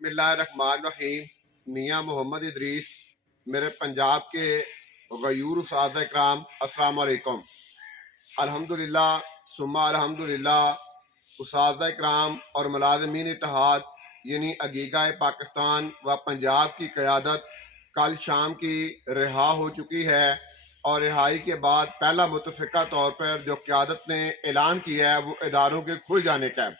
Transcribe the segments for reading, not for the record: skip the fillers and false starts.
बिस्मिल्लाहिर्रहमानिर्रहीम। मियाँ मोहम्मद इदरीस, मेरे पंजाब के गयूर उस्ताद इकराम, अस्सलाम वालेकुम। अल्हम्दुलिल्लाह सुम्मा अल्हम्दुलिल्लाह, उस्ताद इकराम और मुलाज़िमीन इत्तेहाद यानी अगीगा पाकिस्तान व पंजाब की क़यादत कल शाम की रिहा हो चुकी है और रिहाई के बाद पहला मुतफ़िका तौर पर जो क़यादत ने ऐलान किया है वो इदारों के खुल जाने का है।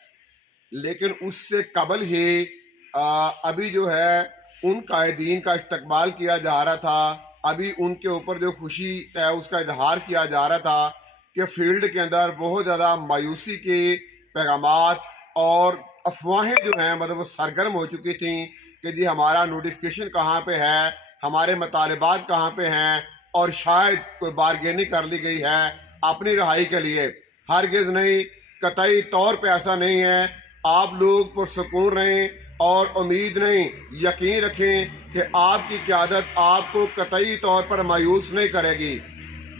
लेकिन उससे कबल ही अभी जो है उन कायदीन का इस्तकबाल किया जा रहा था। अभी उनके ऊपर जो खुशी है उसका इजहार किया जा रहा था कि फील्ड के अंदर बहुत ज़्यादा मायूसी के पैगामात और अफवाहें जो हैं मतलब वो सरगर्म हो चुकी थी कि जी हमारा नोटिफिकेशन कहाँ पे है, हमारे मतालबात कहाँ पे हैं और शायद कोई बारगेनिंग कर ली गई है अपनी रहाई के लिए। हरगिज़ नहीं, कतई तौर पे ऐसा नहीं है। आप लोग पुरसकून रहें और उम्मीद नहीं, यकीन रखें कि आपकी क़यादत आपको कतई तौर पर मायूस नहीं करेगी।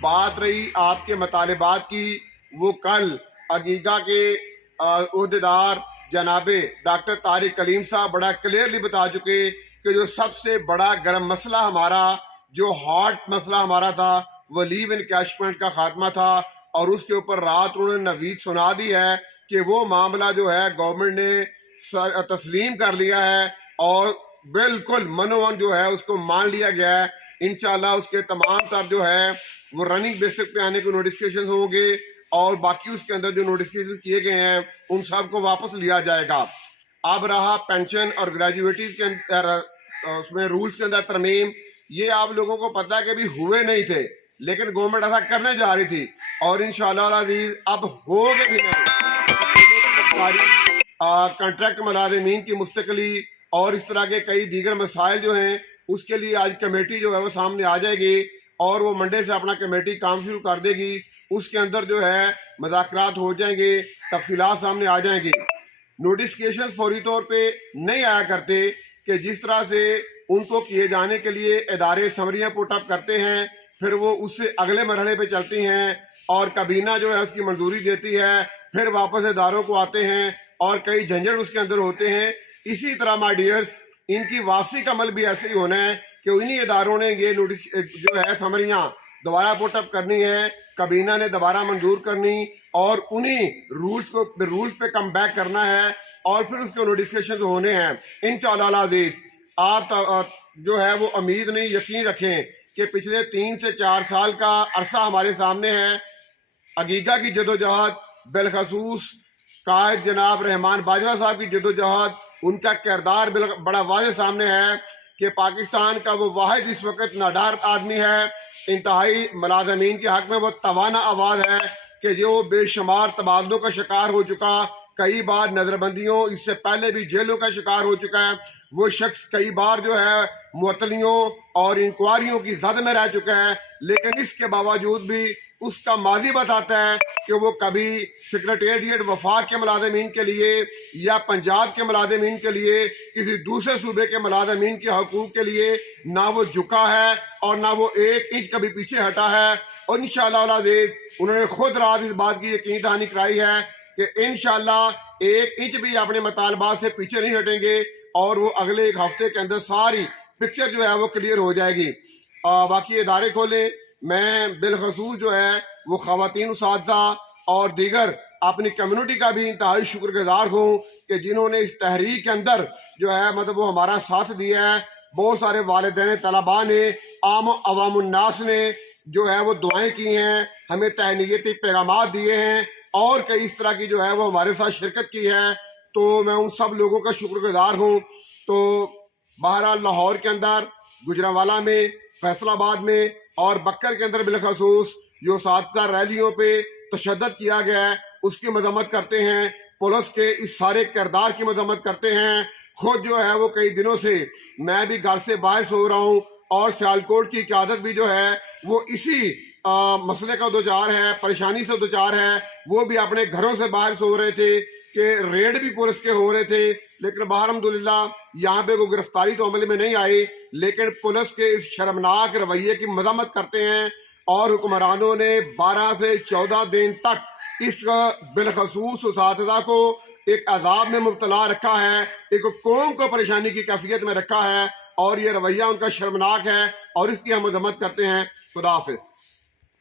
बात रही आपके मतालबात की, वो कल अगीगा के उहदेदार जनाबे डॉक्टर तारिक कलीम साहब बड़ा क्लियरली बता चुके कि जो सबसे बड़ा गर्म मसला हमारा, जो हॉट मसला हमारा था, वो लीव इनकैशमेंट का खात्मा था और उसके ऊपर रात उन्होंने नवीद सुना दी है कि वो मामला जो है गवर्नमेंट ने तस्लीम कर लिया है और बिल्कुल मनोवन जो है उसको मान लिया गया है। इंशाल्लाह उसके तमाम तर जो है वो रनिंग बेसिस पे आने के नोटिफिकेशन होंगे और बाकी उसके अंदर जो नोटिफिकेशन किए गए हैं उन सब को वापस लिया जाएगा। अब रहा पेंशन और ग्रेजुएटीज के अंदर उसमें रूल्स के अंदर तरमीम, ये आप लोगों को पता है कि अभी हुए नहीं थे लेकिन गवर्नमेंट ऐसा करने जा रही थी और इंशाल्लाह अज़ीज़ अब होगे भी नहीं। कॉन्ट्रैक्ट मुलाज़िमीन की मुस्तकिली और इस तरह के कई दीगर मसाइल जो हैं उसके लिए आज कमेटी जो है वो सामने आ जाएगी और वो मंडे से अपना कमेटी काम शुरू कर देगी। उसके अंदर जो है मुज़ाकरात हो जाएंगे, तफसीलात सामने आ जाएंगी। नोटिफिकेशन फौरी तौर पे नहीं आया करते कि जिस तरह से उनको किए जाने के लिए इदारे समरियाँ पुटअप करते हैं, फिर वो उससे अगले मरहले पे चलती हैं और काबीना जो है उसकी मंजूरी देती है, फिर वापस इदारों को आते हैं और कई झंझट उसके अंदर होते हैं। इसी तरह माय डियर्स, इनकी वापसी का अमल भी ऐसे ही होना है कि उन्हीं इदारों ने ये नोटिस जो है समरियाँ दोबारा पुटअप करनी है, काबीना ने दोबारा मंजूर करनी और उन्हीं रूल्स पे कम बैक करना है और फिर उसके नोटिफिकेशन होने हैं इंशाअल्लाह अज़ीज़। आप जो है वो उम्मीद नहीं, यकीन रखें कि पिछले 3 से 4 साल का अरसा हमारे सामने है। अगीगा की जदोजहद, बिलखसूस कायद जनाब रहमान बाजवा साहब की जदोजहद, उनका किरदार बड़ा वाज़ेह सामने है कि पाकिस्तान का वो वाहिद इस वक्त नाडार आदमी है, इंतहाई मुलाज़िमीन के हक़ में वो तवाना आवाज़ है कि जो बेशुमार तबादलों का शिकार हो चुका, कई बार नज़रबंदियों, इससे पहले भी जेलों का शिकार हो चुका है, वो शख्स कई बार जो है मुअत्तलियों और इंक्वायरियों की जद में रह चुका है। लेकिन इसके बावजूद भी उसका माजी बताता है कि वो कभी सेक्रेटेरिएट वफाक के मुलाज़िमीन के लिए या पंजाब के मुलाज़िमीन के लिए, किसी दूसरे सूबे के मुलाज़िमीन के हकूक़ के लिए ना वो झुका है और ना वो एक इंच कभी पीछे हटा है। और इंशाअल्लाह अज़ीज़ उन्होंने खुद रात इस बात की यकीन दहानी कराई है कि इंशाअल्लाह एक इंच भी अपने मुतालबात से पीछे नहीं हटेंगे और वो अगले एक हफ्ते के अंदर सारी पिक्चर जो है वो क्लियर हो जाएगी। बाकी इदारे खोलें, मैं बिलखसूस जो है वो ख़वातीन उसातिज़ा और दीगर अपनी कम्युनिटी का भी इंतहाई शुक्रगुजार हूँ कि जिन्होंने इस तहरीक के अंदर जो है मतलब वो हमारा साथ दिया है। बहुत सारे वालिदैन तलबा ने, आम अवामुन्नास ने जो है वो दुआएं की हैं, हमें तहनीती पैगामात दिए हैं और कई इस तरह की जो है वो हमारे साथ शिरकत की है, तो मैं उन सब लोगों का शुक्रगुजार हूँ। तो बहरहाल लाहौर के अंदर, गुजरांवाला में, फैसलाबाद में और बक्कर के अंदर बिलखसूस जो सातजा रैलियों पे तशद्दुद किया गया है उसकी मजम्मत करते हैं, पुलिस के इस सारे किरदार की मजम्मत करते हैं। खुद जो है वो कई दिनों से मैं भी घर से बाहर सो रहा हूँ और सियालकोट की क़यादत भी जो है वो इसी मसले का दोचार है, परेशानी से दोचार है। वो भी अपने घरों से बाहर सो रहे थे कि रेड भी पुलिस के हो रहे थे, लेकिन बाहर अल्हम्दुलिल्लाह यहाँ पे कोई गिरफ्तारी तो अमल में नहीं आई, लेकिन पुलिस के इस शर्मनाक रवैये की मजम्मत करते हैं और हुक्मरानों ने 12 से 14 दिन तक इस बिलखसूस उसातिज़ा को ایک عذاب میں مبتلا رکھا ہے، ایک قوم کو پریشانی کی کیفیت میں رکھا ہے، اور یہ رویہ ان کا شرمناک ہے، اور اس کی ہم مذمت کرتے ہیں۔ خدا حافظ۔